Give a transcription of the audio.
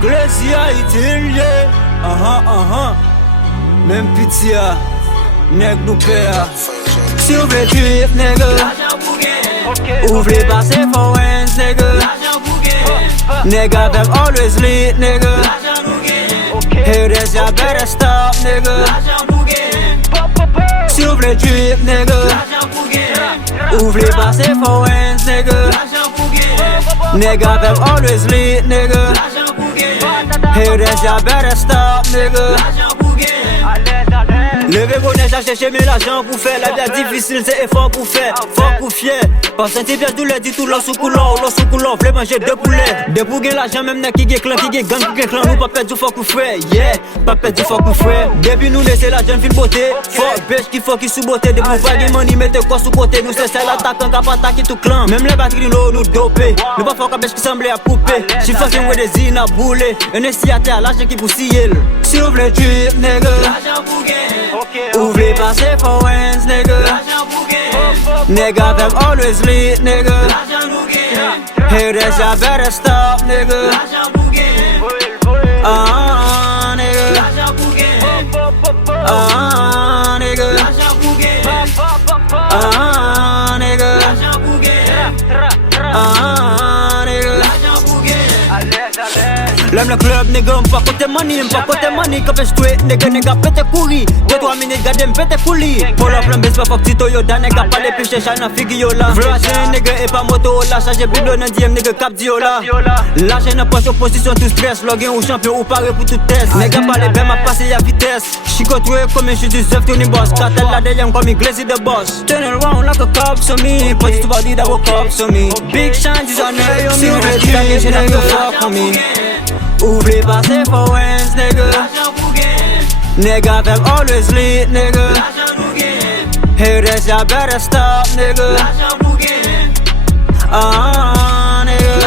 Glazzy Haïti, même pitié, nèg nous père. Si vous voulez tuer, nègre, vous voulez passer for hands, nègre. Nigga, them always lit, nigga. Haters, y'all better stop, nigga. Si vous voulez drip, nigga, vous voulez passer for hands, nigga. Nigga, them always lit, nigga. Haters, y'all better stop, nigga. Levez vos neiges à chercher mais l'argent pour faire. La vie difficile c'est effort pour faire. Fort pour fier. Pas sentir bien douleur du tout l'eau sous couleur. L'eau sous couleur, voulez manger deux poulets. Deux pour gagner l'argent même n'a qui gagne clan, qui gagne gang, qui gagne clan. Nous pas perdre du fort pour frère. Yeah, pas perdre du fort pour frère. Depuis nous laisser l'argent fil beauté. Fort bitch qui faut qui sous beauté. Depuis pour pas gagner money mettez quoi sous côté. Nous c'est celle attaquant qui pas attaquer tout clan. Même les batteries nous dopé. Nous pas fort qu'à bitch qui semblait à poupée. Si fucking with des zines à bouler. Un esti à terre l'argent qui pour scier. Si vous voulez tuer nigga, vous voulez passer for hands, nigga. Nigga, them always lit, nigga. Haters, y'all better stop, nigga. Nigga. Nigga. Nigga. L'aime le club, nigga, m'pas côté money, m'pas côté money. Quand fais jouer, nigga, pète courir. 2-3 minutes, gade m'pète coulis. Pour la flamme, c'est pas fuck tito yo, da nigga, pas les piches, chana figi yo la. V'lâcher, nigga, et pas moto la. Chargé bidon, nan diem, nigga, cap dio la. Lâcher n'a pas opposition, tout stress. Login ou champion ou paré pour tout test. Nigga, pas les ben, m'a passé à vitesse. Chicoté comme je suis du zef, Tony Boss. Cartel la derrière, comme Glazzy the boss. Turn around like a cop, so me. Put it to body that will cop, so me. Big chances on her, on me. Ready, that nigga, that you fuck on me. Who voulez passer for hands, nigga. Nigga, them always lit, nigga. Haters, y'all better stop, nigga. Nigga.